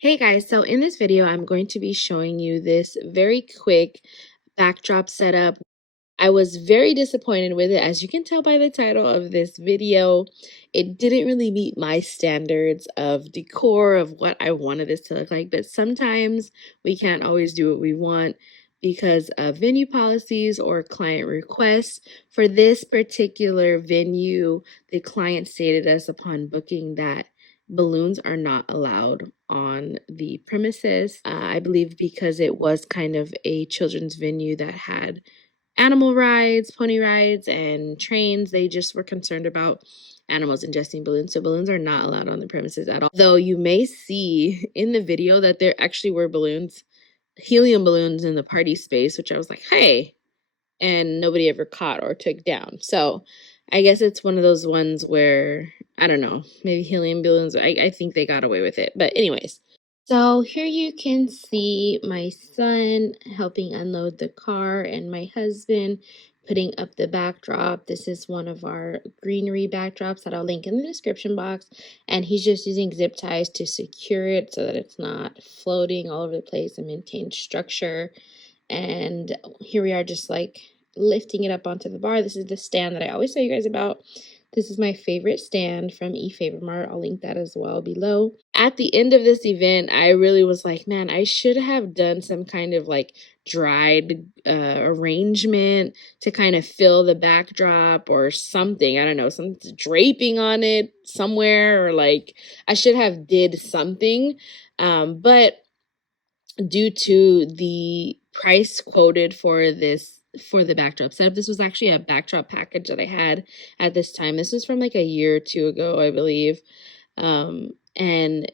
Hey guys, so in this video, I'm going to be showing you this very quick backdrop setup. I was very disappointed with it. As you can tell by the title of this video, it didn't really meet my standards of decor, of what I wanted this to look like. But sometimes we can't always do what we want because of venue policies or client requests. For this particular venue, the client stated us upon booking that balloons are not allowed on the premises. I believe because it was kind of a children's venue that had animal rides, pony rides, and trains. They just were concerned about animals ingesting balloons. So balloons are not allowed on the premises at all. Though you may see in the video that there actually were balloons, helium balloons in the party space, which I was like, hey, and nobody ever caught or took down. So I guess it's one of those ones where, I don't know, maybe helium balloons, I think they got away with it. But anyways, so here you can see my son helping unload the car and my husband putting up the backdrop. This is one of our greenery backdrops that I'll link in the description box. And he's just using zip ties to secure it so that it's not floating all over the place and maintain structure. And here we are just like lifting it up onto the bar. This is the stand that I always tell you guys about. This is my favorite stand from eFavorMart. I'll link that as well below. At the end of this event, I really was like, man, I should have done some kind of like dried arrangement to kind of fill the backdrop or something. I don't know, some draping on it somewhere, or like I should have did something. But due to the price quoted for the backdrop setup, this was actually a backdrop package that I had at this time. This was from like a year or two ago, I believe. And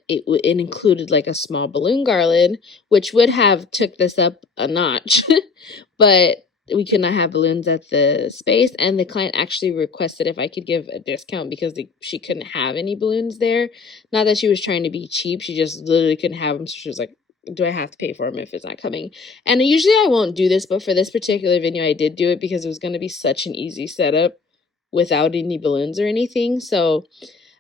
it included like a small balloon garland, which would have took this up a notch, but we could not have balloons at the space. And the client actually requested if I could give a discount because she couldn't have any balloons there. Not that she was trying to be cheap, she just literally couldn't have them. So she was like, do I have to pay for them if it's not coming? And usually I won't do this, but for this particular venue, I did do it because it was going to be such an easy setup without any balloons or anything. So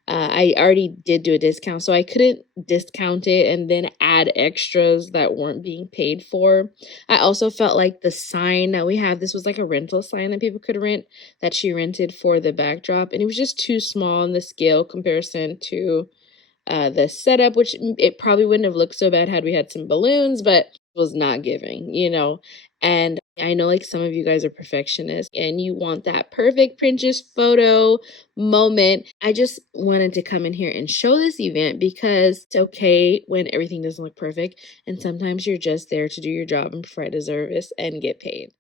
I already did do a discount, so I couldn't discount it and then add extras that weren't being paid for. I also felt like the sign that we have, this was like a rental sign that people could rent, that she rented for the backdrop, and it was just too small in the scale comparison to the setup, which it probably wouldn't have looked so bad had we had some balloons, but was not giving, And I know like some of you guys are perfectionists and you want that perfect Pinterest photo moment. I just wanted to come in here and show this event because it's okay when everything doesn't look perfect. And sometimes you're just there to do your job and provide a service and get paid.